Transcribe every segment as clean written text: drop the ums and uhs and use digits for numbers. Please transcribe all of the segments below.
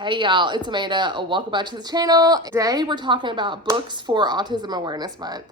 Hey y'all, it's Amanda. Welcome back to the channel. Today we're talking about books for Autism Awareness Month.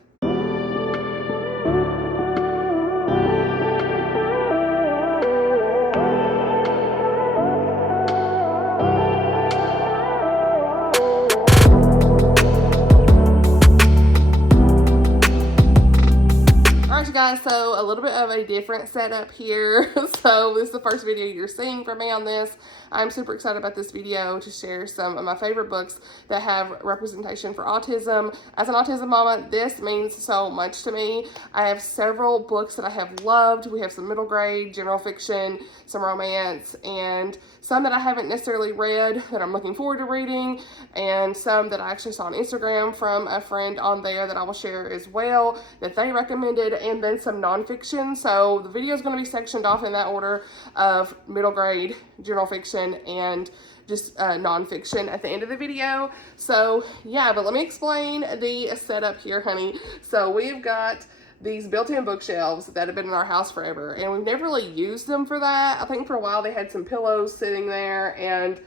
Guys, so a little bit of a different setup here. So this is the first video you're seeing from me on this. I'm super excited about this video to share some of my favorite books that have representation for autism. As an autism mama, this means so much to me. I have several books that I have loved. We have some middle grade, general fiction, some romance, and some that I haven't necessarily read that I'm looking forward to reading, and some that I actually saw on Instagram from a friend on there that I will share as well that they recommended, and then some nonfiction. So the video is going to be sectioned off in that order of middle grade, general fiction, and just nonfiction at the end of the video. So yeah, but let me explain the setup here, honey. So we've got these built-in bookshelves that have been in our house forever, and we've never really used them for that. I think for a while they had some pillows sitting there and,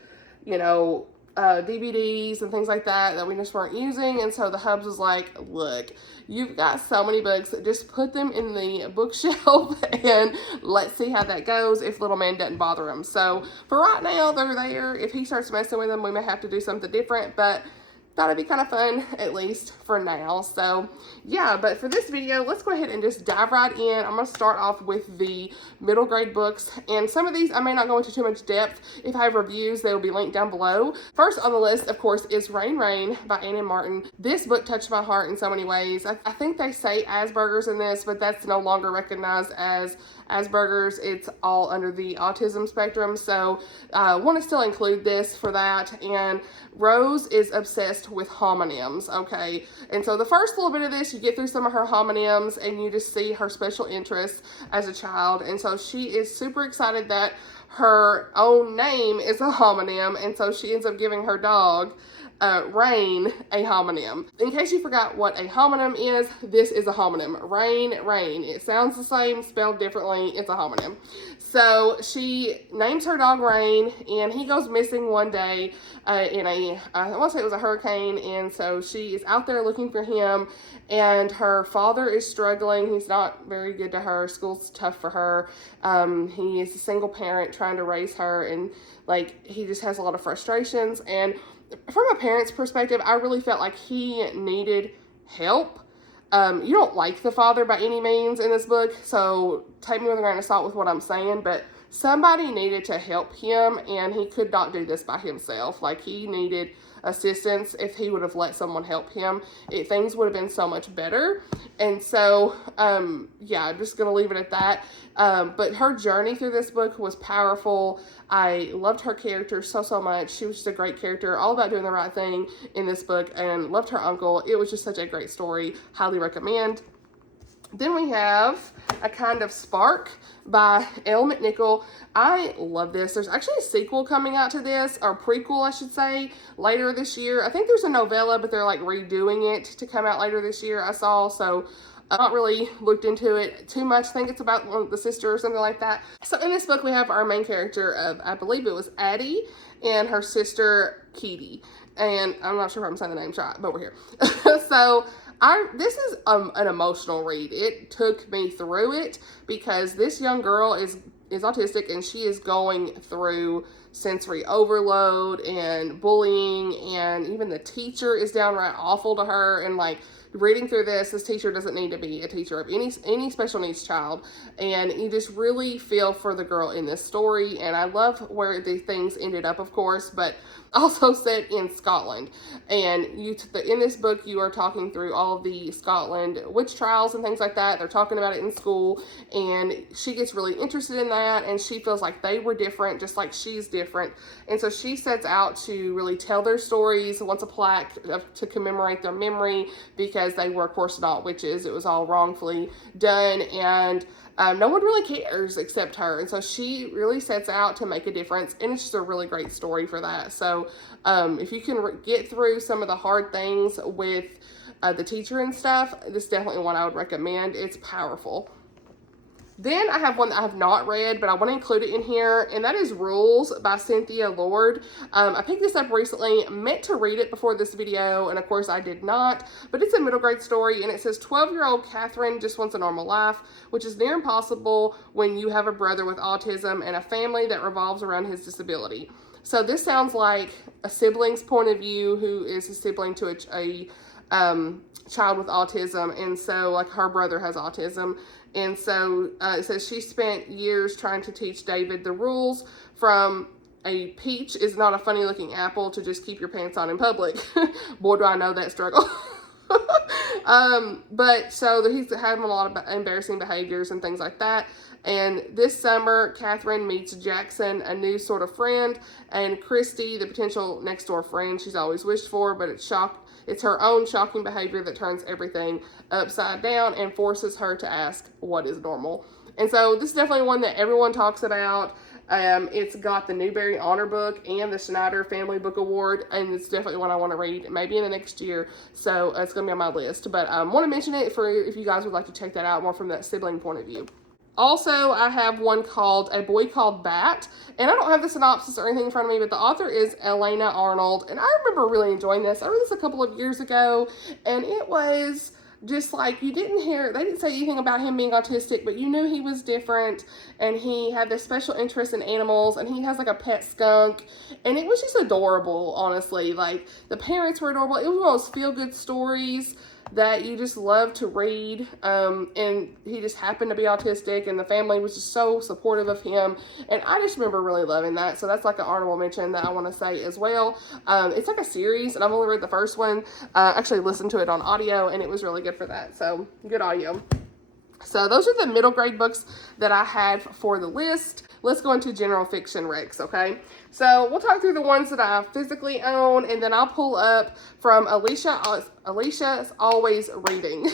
you know, DVDs and things like that we just weren't using. And so the hubs was like, look, you've got so many books, just put them in the bookshelf and let's see how that goes if little man doesn't bother them. So for right now, they're there. If he starts messing with them, we may have to do something different, but thought it'd be kind of fun, at least for now. So yeah, but for this video, let's go ahead and just dive right in. I'm going to start off with the middle grade books, and some of these I may not go into too much depth. If I have reviews, they will be linked down below. First on the list, of course, is Rain Rain by Anne Martin. This book touched my heart in so many ways. I think they say Asperger's in this, but that's no longer recognized as Asperger's. It's all under the autism spectrum, so I want to still include this for that. And Rose is obsessed with homonyms, okay? And so the first little bit of this, you get through some of her homonyms and you just see her special interests as a child. And so she is super excited that her own name is a homonym, and so she ends up giving her dog Rain a homonym. In case you forgot what a homonym is, this is a homonym. Rain, rain. It sounds the same, spelled differently. It's a homonym. So she names her dog Rain, and he goes missing one day in a, I want to say it was a hurricane, and so she is out there looking for him, and her father is struggling. He's not very good to her. School's tough for her. He is a single parent trying to raise her, and like he just has a lot of frustrations. And from a parent's perspective, I really felt like he needed help. You don't like the father by any means in this book, so take me with a grain of salt with what I'm saying, but somebody needed to help him, and he could not do this by himself. Like, he needed assistance. If he would have let someone help him, things would have been so much better. And so yeah, I'm just gonna leave it at that. But her journey through this book was powerful. I loved her character so much. She was just a great character, all about doing the right thing in this book, and loved her uncle. It was just such a great story. Highly recommend. Then we have A Kind of Spark by Elle McNicoll. I love this. There's actually a sequel coming out to this, or prequel, I should say, later this year. I think there's a novella, but they're like redoing it to come out later this year, I saw. So I've not really looked into it too much. I think it's about one of the sister or something like that. So in this book, we have our main character of, I believe it was Addie, and her sister, Kitty. And I'm not sure if I'm saying the names right, but we're here. So this is an emotional read. It took me through it because this young girl is autistic, and she is going through sensory overload and bullying, and even the teacher is downright awful to her. And like, reading through this teacher doesn't need to be a teacher of any special needs child, and you just really feel for the girl in this story. And I love where the things ended up, of course, but also set in Scotland. And in this book, you are talking through all of the Scotland witch trials and things like that. They're talking about it in school, and she gets really interested in that, and she feels like they were different, just like she's different. And so she sets out to really tell their stories, wants a plaque to commemorate their memory, because they were, of course, not witches. It was all wrongfully done, and no one really cares except her. And so she really sets out to make a difference, and it's just a really great story for that. So if you can get through some of the hard things with the teacher and stuff, this is definitely one I would recommend. It's powerful. Then I have one that I have not read, but I want to include it in here, and that is Rules by Cynthia Lord. I picked this up recently, meant to read it before this video, and of course I did not, but it's a middle grade story, and it says 12-year-old Catherine just wants a normal life, which is near impossible when you have a brother with autism and a family that revolves around his disability. So this sounds like a sibling's point of view who is a sibling to a child with autism, and so like her brother has autism. And so it says she spent years trying to teach David the rules from a peach is not a funny looking apple to just keep your pants on in public. Boy, do I know that struggle. But so he's having a lot of embarrassing behaviors and things like that. And this summer, Catherine meets Jackson, a new sort of friend, and Christy, the potential next door friend she's always wished for, but it's her own shocking behavior that turns everything upside down and forces her to ask what is normal. And so this is definitely one that everyone talks about. It's got the Newbery Honor Book and the Schneider Family Book Award, and it's definitely one I want to read maybe in the next year. So it's going to be on my list. But I want to mention it for if you guys would like to check that out more from that sibling point of view. Also, I have one called A Boy Called Bat, and I don't have the synopsis or anything in front of me, but the author is Elana Arnold, and I remember really enjoying this. I read this a couple of years ago, and it was just like, they didn't say anything about him being autistic, but you knew he was different, and he had this special interest in animals, and he has like a pet skunk, and it was just adorable, honestly. Like, the parents were adorable. It was one of those feel-good stories that you just love to read, and he just happened to be autistic, and the family was just so supportive of him, and I just remember really loving that. So that's like an honorable mention that I want to say as well. It's like a series, and I've only read the first one. Actually listened to it on audio, and it was really good for that. So good audio. So those are the middle grade books that I had for the list. Let's go into general fiction recs, okay? So we'll talk through the ones that I physically own, and then I'll pull up from Alicia's Always Reading.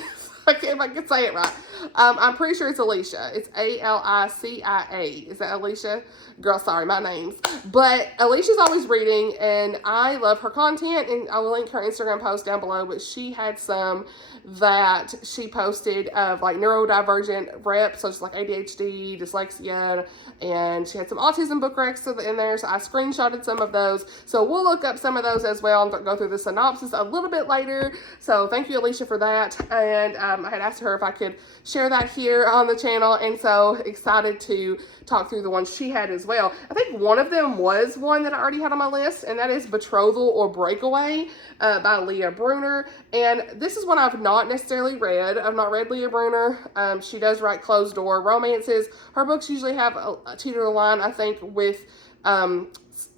If I can say it right. I'm pretty sure it's Alicia. It's A-L-I-C-I-A. Is that Alicia? Girl, sorry, my name's. But Alicia's Always Reading, and I love her content, and I will link her Instagram post down below, but she had some that she posted of like neurodivergent reps, such as like ADHD, dyslexia, and she had some autism book recs in there, so I screenshotted some of those. So we'll look up some of those as well and go through the synopsis a little bit later. So thank you, Alicia, for that. And I had asked her if I could share that here on the channel, and so excited to talk through the ones she had as well. I think one of them was one that I already had on my list, and that is Betrothal or Breakaway by Leah Brunner. And this is one I've not necessarily read. I've not read Leah Brunner. She does write closed door romances. Her books usually have a teeter the line, I think, with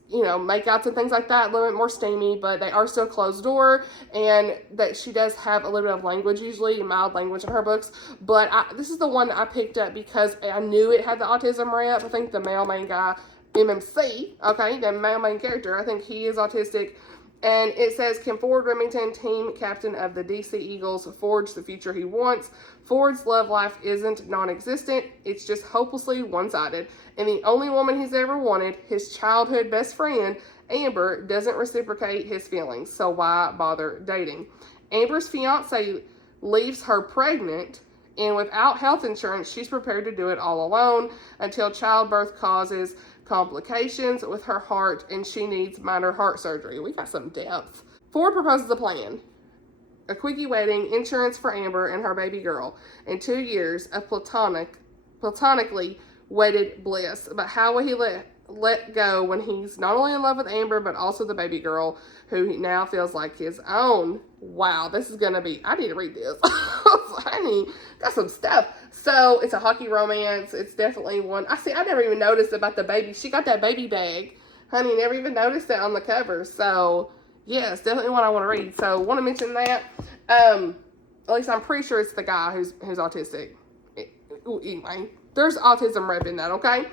makeouts and things like that, a little bit more steamy, but they are still closed door, and that she does have a little bit of language, usually mild language in her books. But this is the one I picked up because I knew it had the autism rep. I think the male main guy, MMC, okay, the male main character, I think he is autistic. And it says, can Ford Remington, team captain of the DC Eagles, forge the future he wants? Ford's love life isn't non-existent. It's just hopelessly one-sided. And the only woman he's ever wanted, his childhood best friend, Amber, doesn't reciprocate his feelings. So why bother dating? Amber's fiance leaves her pregnant, and without health insurance, she's prepared to do it all alone until childbirth causes complications with her heart, and she needs minor heart surgery. We got some depth. Ford proposes a plan. A quickie wedding, insurance for Amber and her baby girl, and 2 years of platonically wedded bliss. But how will he let go when he's not only in love with Amber, but also the baby girl, who he now feels like his own? Wow, this is gonna be, I need to read this. Honey, got some stuff. So it's a hockey romance. It's definitely one. I never even noticed about the baby. She got that baby bag. Honey, never even noticed that on the cover. So yes, definitely one I want to read. So want to mention that. At least I'm pretty sure it's the guy who's autistic. Anyway, there's autism rep in that, okay?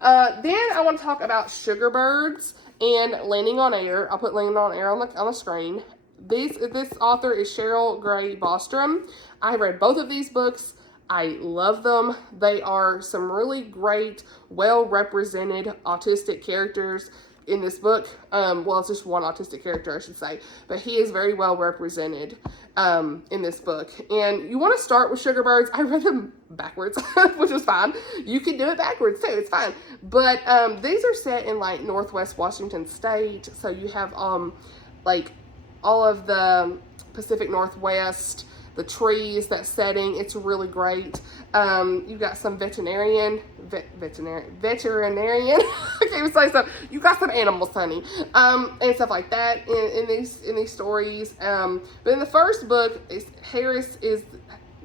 Then I want to talk about Sugar Birds and Landing on Air. I'll put Landing on Air on the screen. This author is Cheryl Gray Bostrom. I read both of these books. I love them. They are some really great, well-represented autistic characters. in this book. Well, it's just one autistic character, I should say, but he is very well represented in this book. And you want to start with Sugarbirds. I read them backwards, which is fine. You can do it backwards too, it's fine. But these are set in like Northwest Washington State, so you have like all of the Pacific Northwest, the trees, that setting. It's really great. You've got some veterinarian. I can't even say stuff. You got some animals, honey, and stuff like that in these stories. But in the first book, Harris is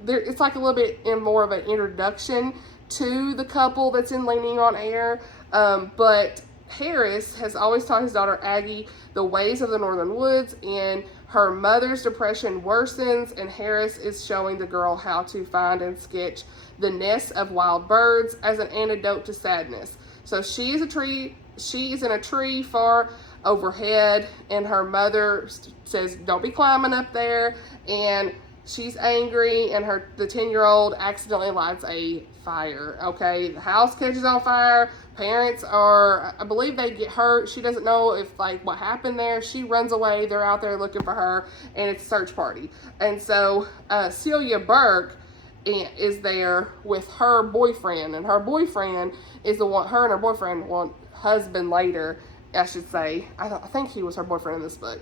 there. It's like a little bit more of an introduction to the couple that's in Leaning on Air. But Harris has always taught his daughter Aggie the ways of the northern woods, and her mother's depression worsens, and Harris is showing the girl how to find and sketch the nests of wild birds as an antidote to sadness. So she is in a tree far overhead, and her mother says, "Don't be climbing up there," and she's angry, and the 10-year-old accidentally lights a fire. Okay, the house catches on fire. Parents are, I believe, they get hurt. She doesn't know if like what happened there. She runs away. They're out there looking for her, and it's a search party. And so Celia Burke is there with her boyfriend, and her boyfriend is the one. Her and her boyfriend, well, husband later, I should say. I think he was her boyfriend in this book.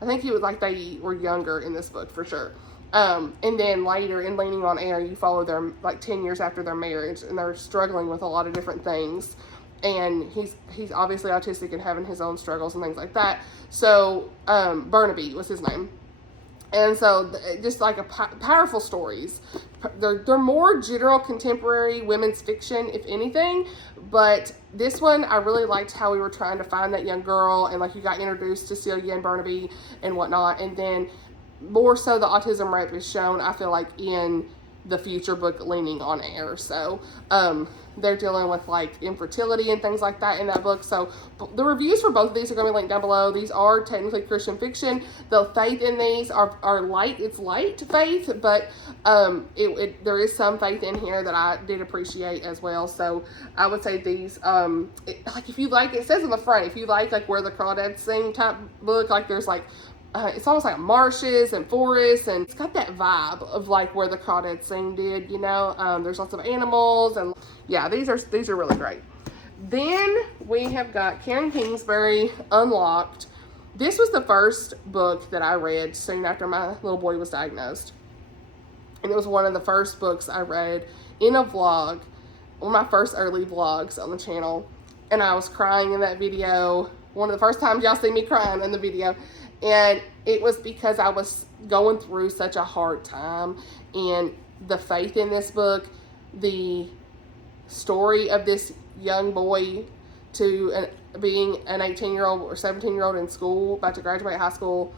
I think he was like they were younger in this book for sure. And then later in Leaning on Air, you follow them like 10 years after their marriage, and they're struggling with a lot of different things. And he's obviously autistic and having his own struggles and things like that. So Burnaby was his name. And so just like powerful stories. They're more general contemporary women's fiction, if anything. But this one, I really liked how we were trying to find that young girl, and like you got introduced to Celia and Burnaby and whatnot. And then more so the autism rep is shown, I feel like, in the future book Leaning on Air. So they're dealing with like infertility and things like that in that book. So the reviews for both of these are going to be linked down below. These are technically Christian fiction. The faith in these are light. It's light faith, but there is some faith in here that I did appreciate as well. So I would say these, like if you like, it says on the front, if you like Where the Crawdads Sing type book, like there's like, it's almost like marshes and forests, and it's got that vibe of like Where the Crawdads Sing did, you know. There's lots of animals, and yeah, these are really great. Then we have got Karen Kingsbury, Unlocked. This was the first book that I read soon after my little boy was diagnosed, and it was one of the first books I read in a vlog, one of my first early vlogs on the channel, and I was crying in that video. One of the first times y'all see me crying in the video. And it was because I was going through such a hard time, and the faith in this book, the story of this young boy being an 18-year-old or 17-year-old in school, about to graduate high school.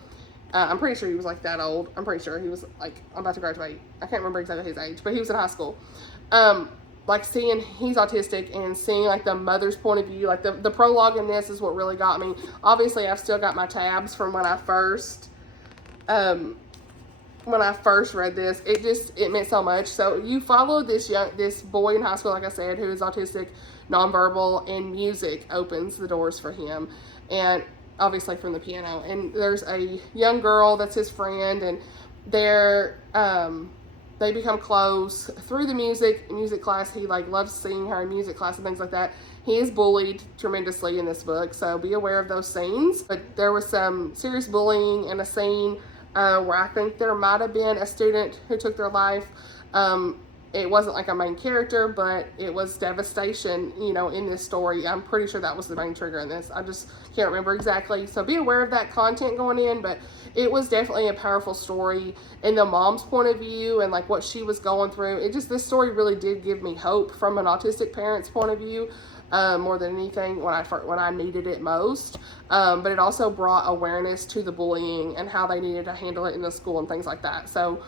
I'm pretty sure he was like that old. I'm pretty sure he was like about to graduate. I can't remember exactly his age, but he was in high school. Like seeing he's autistic and seeing like the mother's point of view, like the prologue in this is what really got me. Obviously, I've still got my tabs from when I first read this. It meant so much. So you follow this boy in high school, like I said, who is autistic, nonverbal, and music opens the doors for him, and obviously from the piano. And there's a young girl that's his friend, and they become close through the music class. He like loves seeing her in music class and things like that. He is bullied tremendously in this book, so be aware of those scenes. But there was some serious bullying in a scene where I think there might have been a student who took their life. It wasn't like a main character, but it was devastation, you know, in this story. I'm pretty sure that was the main trigger in this. I just can't remember exactly. So be aware of that content going in, but it was definitely a powerful story in the mom's point of view and like what she was going through. This story really did give me hope from an autistic parent's point of view. More than anything when I needed it most. But it also brought awareness to the bullying and how they needed to handle it in the school and things like that. So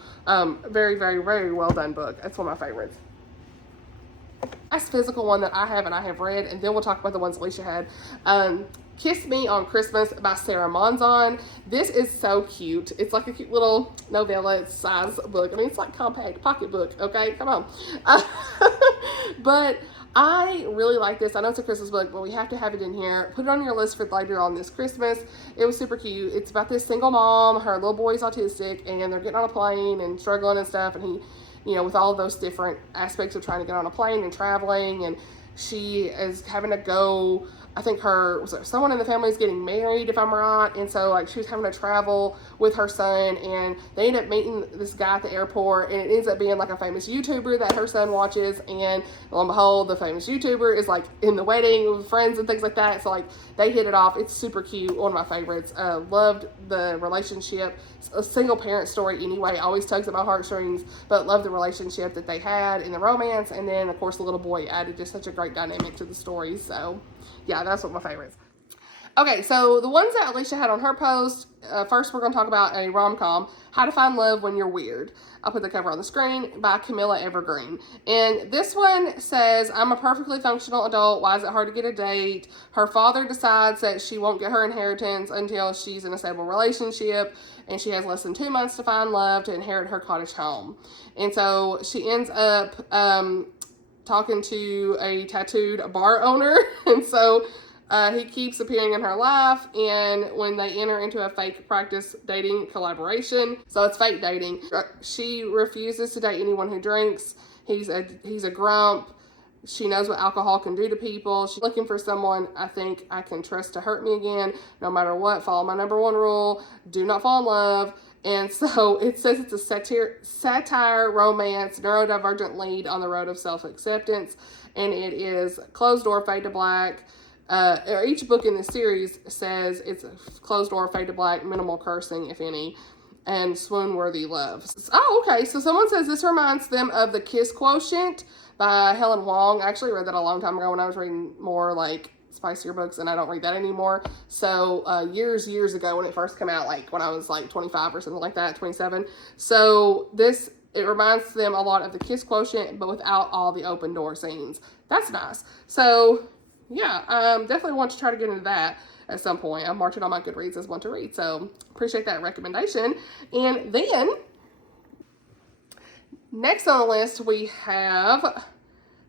very, very, very well done book. It's one of my favorites. Last physical one that I have read, and then we'll talk about the ones Alicia had. Kiss Me on Christmas by Sarah Monzon. This is so cute. It's like a cute little novella size book. I mean, it's like compact pocket book, okay? Come on. But I really like this. I know it's a Christmas book, but we have to have it in here. Put it on your list for later on this Christmas. It was super cute. It's about this single mom. Her little boy's autistic, and they're getting on a plane and struggling and stuff. And he, you know, with all of those different aspects of trying to get on a plane and traveling, and she is having to go, I think someone in the family is getting married, if I'm right, and so like she was having to travel with her son, and they end up meeting this guy at the airport, and it ends up being like a famous YouTuber that her son watches, and lo and behold, the famous YouTuber is like in the wedding with friends and things like that, so like they hit it off. It's super cute, one of my favorites. Loved the relationship. It's a single parent story anyway, always tugs at my heartstrings, but love the relationship that they had in the romance, and then of course the little boy added just such a great dynamic to the story. So yeah, that's one of my favorites. Okay, so the ones that Alicia had on her post, first we're going to talk about a rom-com, How to Find Love When You're Weird. I'll put the cover on the screen, by Camilla Evergreen. And this one says, I'm a perfectly functional adult. Why is it hard to get a date? Her father decides that she won't get her inheritance until she's in a stable relationship, and she has less than 2 months to find love to inherit her cottage home. And so she ends up talking to a tattooed bar owner, and so he keeps appearing in her life, and when they enter into a fake practice dating collaboration, so it's fake dating, she refuses to date anyone who drinks. He's a grump. She knows what alcohol can do to people. She's looking for someone I think I can trust to hurt me again, no matter what. Follow my number one rule: do not fall in love. And so it says it's a satire, romance, neurodivergent lead on the road of self-acceptance. And it is closed door, fade to black. Each book in this series says it's a closed door, fade to black, minimal cursing, if any, and swoon-worthy love. Oh, okay. So someone says this reminds them of The Kiss Quotient by Helen Wong. I actually read that a long time ago when I was reading more like spicier books, and I don't read that anymore. So years ago when it first came out, like when I was like 25 or something like that, 27. So it reminds them a lot of The Kiss Quotient, but without all the open door scenes. That's nice. So yeah, definitely want to try to get into that at some point. I'm marking on my Goodreads as one to read, so appreciate that recommendation. And then next on the list we have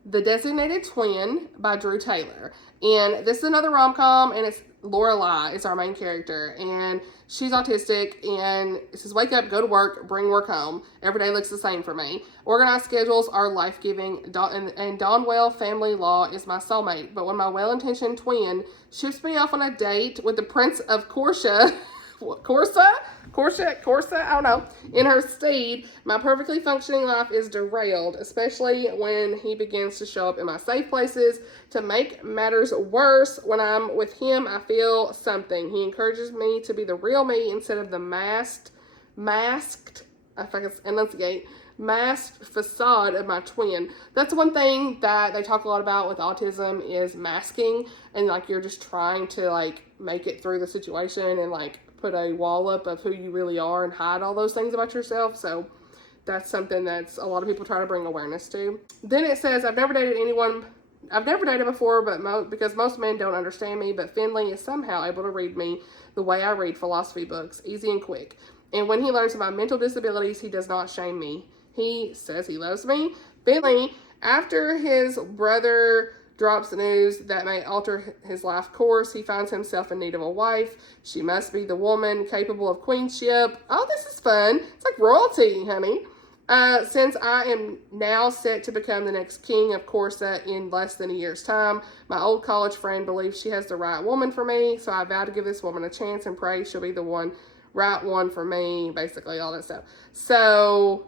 The Designated Twin by Drew Taylor. And this is another rom-com, and it's Lorelai is our main character, and she's autistic, and it says, wake up, go to work, bring work home. Every day looks the same for me. Organized schedules are life-giving, and Donwell family law is my soulmate. But when my well-intentioned twin ships me off on a date with the Prince of Corsa, I don't know, in her steed, my perfectly functioning life is derailed, especially when he begins to show up in my safe places. To make matters worse, when I'm with him, I feel something. He encourages me to be the real me instead of the masked, if I can enunciate, masked facade of my twin. That's one thing that they talk a lot about with autism is masking, and like you're just trying to like make it through the situation and like put a wall up of who you really are and hide all those things about yourself. So that's something that's a lot of people try to bring awareness to. Then it says, I've never dated before, but because most men don't understand me, but Finley is somehow able to read me the way I read philosophy books, easy and quick. And when he learns of my mental disabilities, he does not shame me. He says he loves me. Finley, after his brother drops the news that may alter his life course, he finds himself in need of a wife. She must be the woman capable of queenship. Oh, this is fun. It's like royalty, honey. Since I am now set to become the next king of Corsa in less than a year's time, my old college friend believes she has the right woman for me, so I vow to give this woman a chance and pray she'll be the right one for me, basically all that stuff. So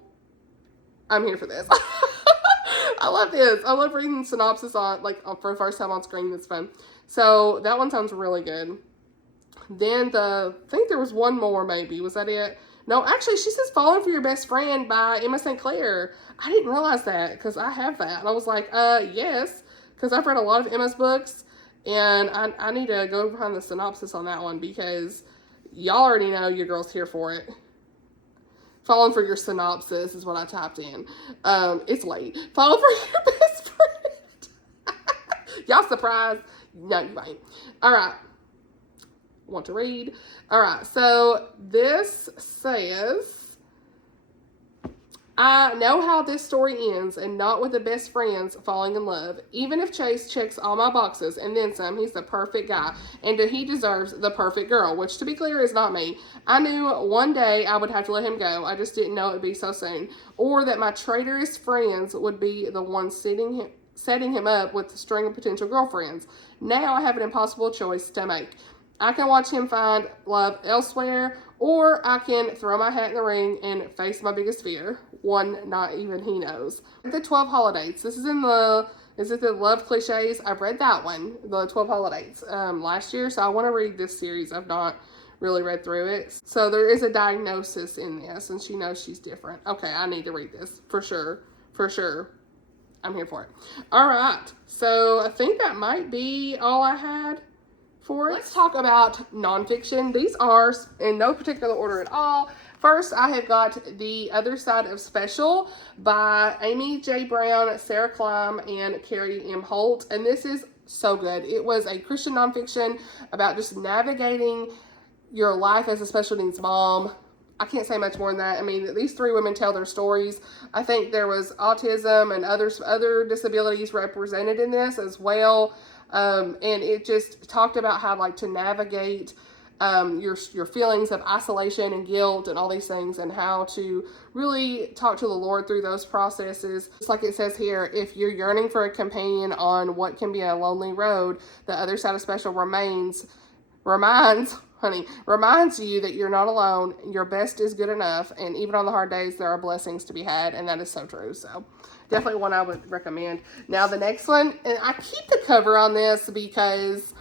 I'm here for this. I love this. I love reading synopsis for the first time on screen. It's fun. So that one sounds really good. Then I think there was one more maybe. Was that it? No, actually she says Falling for Your Best Friend by Emma St. Clair. I didn't realize that because I have that. And I was like, yes, because I've read a lot of Emma's books, and I need to go behind the synopsis on that one because y'all already know your girl's here for it. Falling for Your Synopsis is what I typed in. It's late. Falling for Your Best Friend. Y'all surprised? No, you ain't. All right. Want to read? All right. So this says, I know how this story ends, and not with the best friends falling in love. Even if Chase checks all my boxes and then some, he's the perfect guy, and he deserves the perfect girl, which, to be clear, is not me. I knew one day I would have to let him go. I just didn't know it would be so soon, or that my traitorous friends would be the ones setting him up with a string of potential girlfriends. Now I have an impossible choice to make. I can watch him find love elsewhere, or I can throw my hat in the ring and face my biggest fear, one not even he knows. The 12 Holidays. This is is it the Love Cliches? I've read that one, the 12 Holidays, last year, so I want to read this series. I've not really read through it. So there is a diagnosis in this, and she knows she's different. Okay, I need to read this, for sure, for sure. I'm here for it. All right, so I think that might be all I had for it. Let's talk about nonfiction. These are in no particular order at all. First, I have got The Other Side of Special by Amy J. Brown, Sarah Klein, and Kari M. Holt. And this is so good. It was a Christian nonfiction about just navigating your life as a special needs mom. I can't say much more than that. I mean, these three women tell their stories. I think there was autism and other disabilities represented in this as well. And it just talked about how like to navigate your feelings of isolation and guilt and all these things, and how to really talk to the Lord through those processes. Just like it says here, if you're yearning for a companion on what can be a lonely road, The Other Side of Special reminds you that you're not alone. Your best is good enough, and even on the hard days, there are blessings to be had, and that is so true. So definitely one I would recommend. Now the next one, and I keep the cover on this because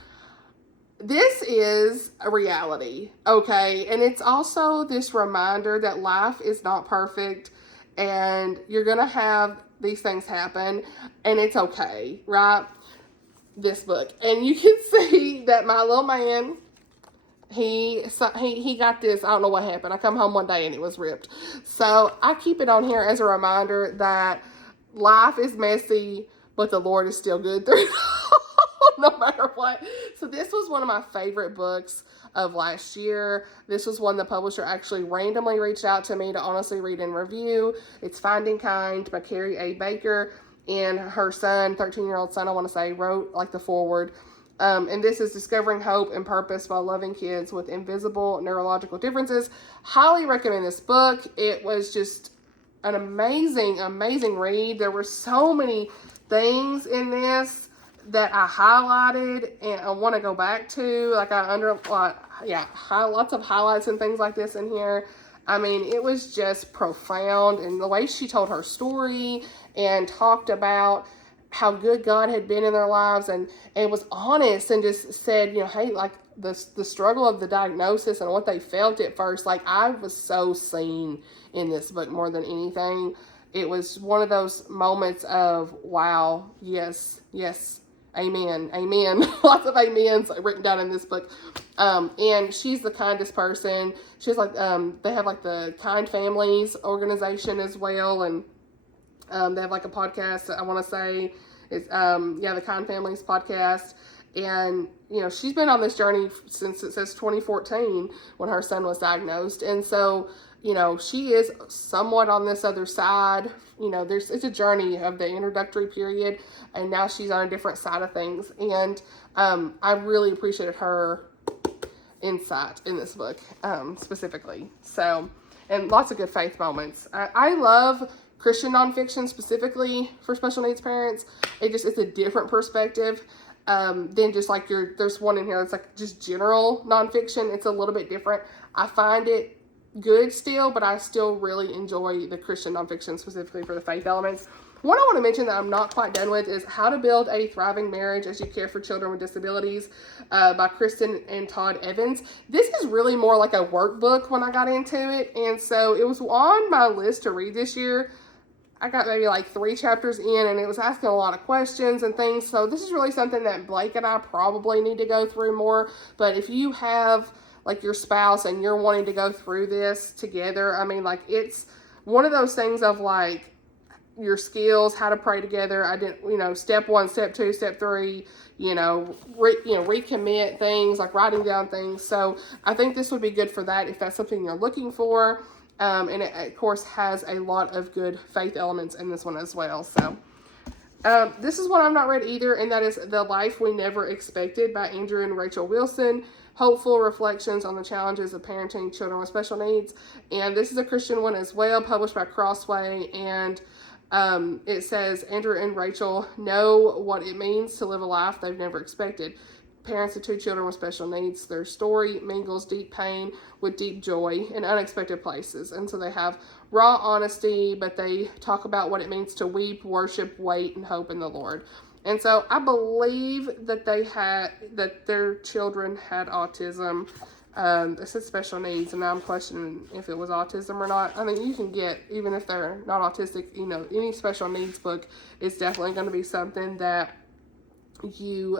this is a reality, okay? And it's also this reminder that life is not perfect, and you're gonna have these things happen, and it's okay, right? This book, and you can see that my little man, he got this. I don't know what happened. I come home one day and it was ripped. So I keep it on here as a reminder that life is messy, but the Lord is still good through it all, no matter what. So this was one of my favorite books of last year. This was one the publisher actually randomly reached out to me to honestly read and review. It's Finding Kind by Kari A. Baker, and her son, 13-year-old son, I want to say, wrote like the foreword. And this is Discovering Hope and Purpose by Loving Kids with Invisible Neurological Differences. Highly recommend this book. It was just an amazing, amazing read. There were so many things in this that I highlighted and I want to go back to. Like lots of highlights and things like this in here. I mean, it was just profound, and the way she told her story and talked about how good God had been in their lives, and was honest and just said, you know, hey, like the struggle of the diagnosis and what they felt at first. Like, I was so seen in this book more than anything. It was one of those moments of, wow, yes, amen, amen. Lots of amens written down in this book. And she's the kindest person. She's like, they have like the Kind Families organization as well, and they have like a podcast, I want to say, it's, the Kind Families podcast. And, you know, she's been on this journey since it says 2014 when her son was diagnosed. And so, you know, she is somewhat on this other side. You know, it's a journey of the introductory period, and now she's on a different side of things. And I really appreciated her insight in this book, specifically. So, and lots of good faith moments. I love Christian nonfiction specifically for special needs parents. It's a different perspective than just like there's one in here that's like just general nonfiction. It's a little bit different. I find it good still, but I still really enjoy the Christian nonfiction specifically for the faith elements. One I want to mention that I'm not quite done with is How to Build a Thriving Marriage as You Care for Children with Disabilities by Kristen and Todd Evans. This is really more like a workbook when I got into it, and so it was on my list to read this year. I got maybe like 3 chapters in, and it was asking a lot of questions and things. So this is really something that Blake and I probably need to go through more. But if you have like your spouse and you're wanting to go through this together, I mean, like, it's one of those things of like your skills, how to pray together. I didn't, you know, step 1, step 2, step 3, recommit things, like writing down things. So I think this would be good for that if that's something you're looking for. And it, of course, has a lot of good faith elements in this one as well. So, this is one I've not read either, and that is The Life We Never Expected by Andrew and Rachel Wilson. Hopeful reflections on the challenges of parenting children with special needs. And this is a Christian one as well, published by Crossway. And it says, Andrew and Rachel know what it means to live a life they've never expected. Parents of 2 children with special needs, their story mingles deep pain with deep joy in unexpected places. And so they have raw honesty, but they talk about what it means to weep, worship, wait, and hope in the Lord. And so I believe that their children had autism. It said special needs, and now I'm questioning if it was autism or not. I mean, you can get, even if they're not autistic, you know, any special needs book is definitely going to be something that you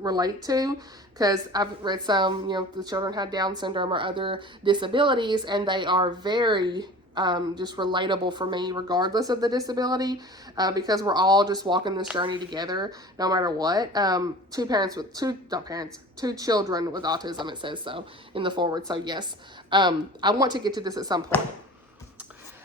relate to, because I've read some, you know, the children had Down syndrome or other disabilities, and they are very just relatable for me regardless of the disability, because we're all just walking this journey together no matter what. 2 children with autism, it says so in the forward. So yes, I want to get to this at some point.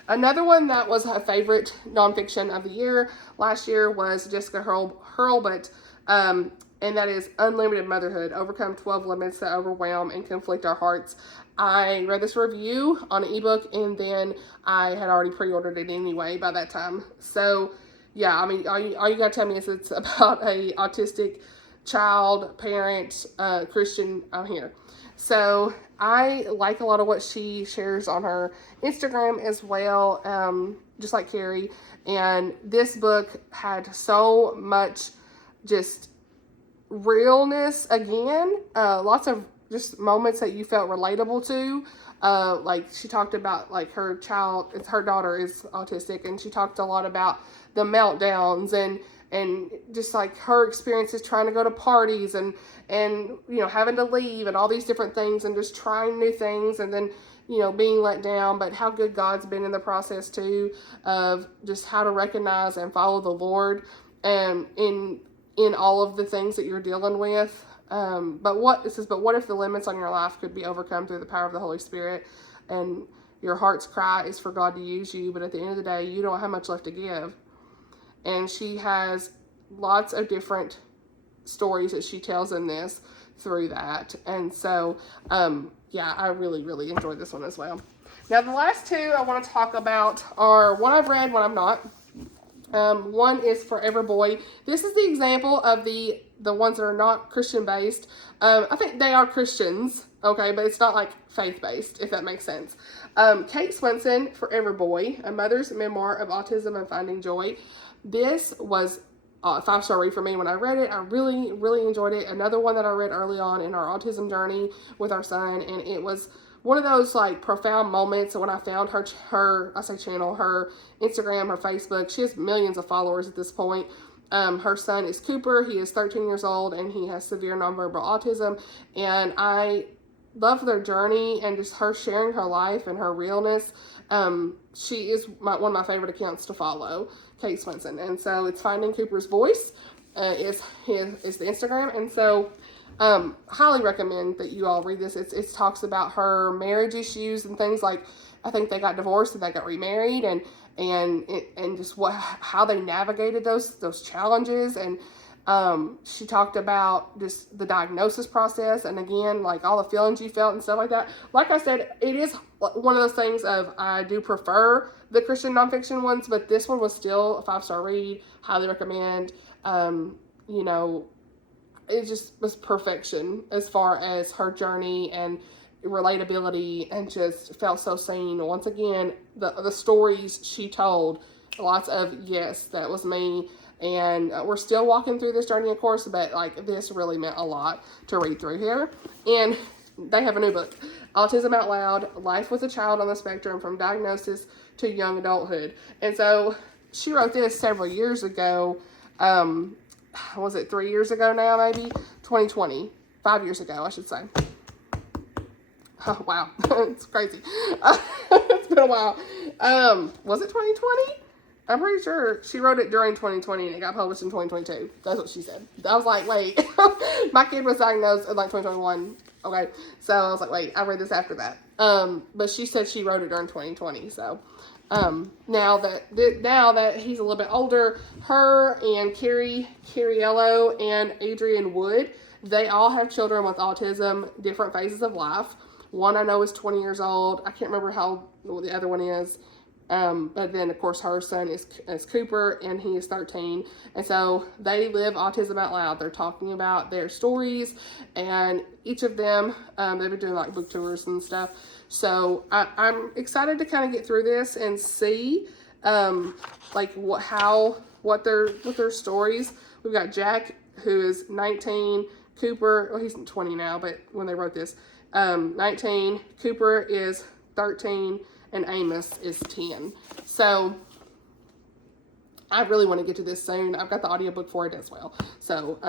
Another one that was a favorite nonfiction of the year last year was Jessica Hurlburt, and that is Unlimited Motherhood, Overcome 12 Limits That Overwhelm and Conflict Our Hearts. I read this review on an ebook, and then I had already pre-ordered it anyway by that time. So yeah, I mean, all you gotta tell me is it's about a autistic child, parent, Christian. I'm here. So I like a lot of what she shares on her Instagram as well, just like Kari. And this book had so much just realness again, lots of just moments that you felt relatable to. Like she talked about like her daughter is autistic, and she talked a lot about the meltdowns and just like her experiences trying to go to parties and you know, having to leave and all these different things and just trying new things, and then, you know, being let down, but how good God's been in the process too, of just how to recognize and follow the Lord and in all of the things that you're dealing with. But what if the limits on your life could be overcome through the power of the Holy Spirit, and your heart's cry is for God to use you, but at the end of the day, you don't have much left to give. And she has lots of different stories that she tells in this through that. And so, yeah, I really, really enjoyed this one as well. Now, the last 2 I want to talk about are one I've read, one I'm not. One is Forever Boy. This is the example of the ones that are not Christian based. I think they are Christians, okay, but it's not like faith based, if that makes sense. Kate Swenson, Forever Boy, A Mother's Memoir of Autism and Finding Joy. This was a 5-star read for me when I read it. I really, really enjoyed it. Another one that I read early on in our autism journey with our son, and it was one of those like profound moments when I found her channel, her Instagram, her Facebook. She has millions of followers at this point. Her son is Cooper. He is 13 years old, and he has severe nonverbal autism. And I love their journey and just her sharing her life and her realness. She is one of my favorite accounts to follow, Kate Swenson. And so it's Finding Cooper's Voice is the Instagram. And so highly recommend that you all read this. It talks about her marriage issues and things like, I think they got divorced and they got remarried, and just how they navigated those challenges. And she talked about just the diagnosis process, and again, like all the feelings you felt and stuff like that. Like I said, it is one of those things of, I do prefer the Christian nonfiction ones, but this one was still a 5-star read. Highly recommend. You know, it just was perfection as far as her journey and relatability, and just felt so seen. Once again, the stories she told, lots of, yes, that was me. And we're still walking through this journey, of course, but like this really meant a lot to read through here. And they have a new book, Autism Out Loud, Life with a Child on the Spectrum from Diagnosis to Young Adulthood. And so she wrote this several years ago. Was it 3 years ago now, maybe? 2020. 5 years ago, I should say. Oh, wow. It's crazy. It's been a while. Was it 2020? I'm pretty sure she wrote it during 2020 and it got published in 2022. That's what she said. I was like, wait. My kid was diagnosed in like 2021. Okay, so I was like, wait, I read this after that. But she said she wrote it during 2020. So now that he's a little bit older, her and Kari, Elle, and Adrian Wood, they all have children with autism, different phases of life. One I know is 20 years old. I can't remember how the other one is. But then, of course, her son is Cooper, and he is 13. And so they live Autism Out Loud. They're talking about their stories, and each of them, they've been doing like book tours and stuff. So I'm excited to kind of get through this and see like what their stories. We've got Jack, who is 19, Cooper, well, he's 20 now, but when they wrote this, 19, Cooper is 13, and Amos is 10. So I really want to get to this soon. I've got the audiobook for it as well. So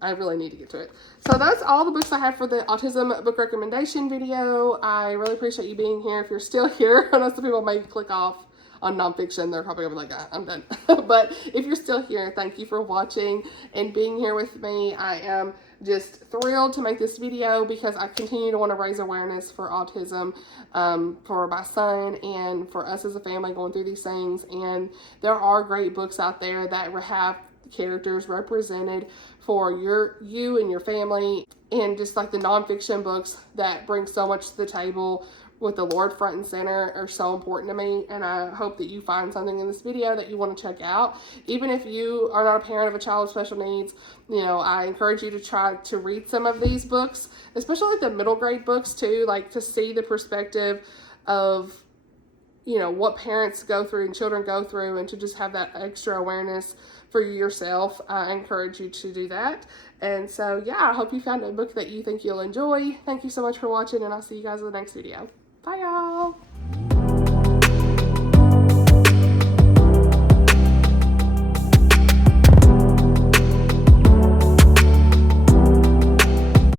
I really need to get to it. So that's all the books I have for the autism book recommendation video. I really appreciate you being here. If you're still here, I know some people may click off on nonfiction. They're probably gonna be like, I'm done. But if you're still here, thank you for watching and being here with me. I am just thrilled to make this video because I continue to want to raise awareness for autism for my son and for us as a family going through these things. And there are great books out there that have characters represented for you and your family, and just like the nonfiction books that bring so much to the table with the Lord front and center are so important to me. And I hope that you find something in this video that you want to check out. Even if you are not a parent of a child with special needs, you know, I encourage you to try to read some of these books, especially like the middle grade books too, like to see the perspective of, you know, what parents go through and children go through, and to just have that extra awareness for yourself. I encourage you to do that. And so, yeah, I hope you found a book that you think you'll enjoy. Thank you so much for watching, and I'll see you guys in the next video. Bye, y'all.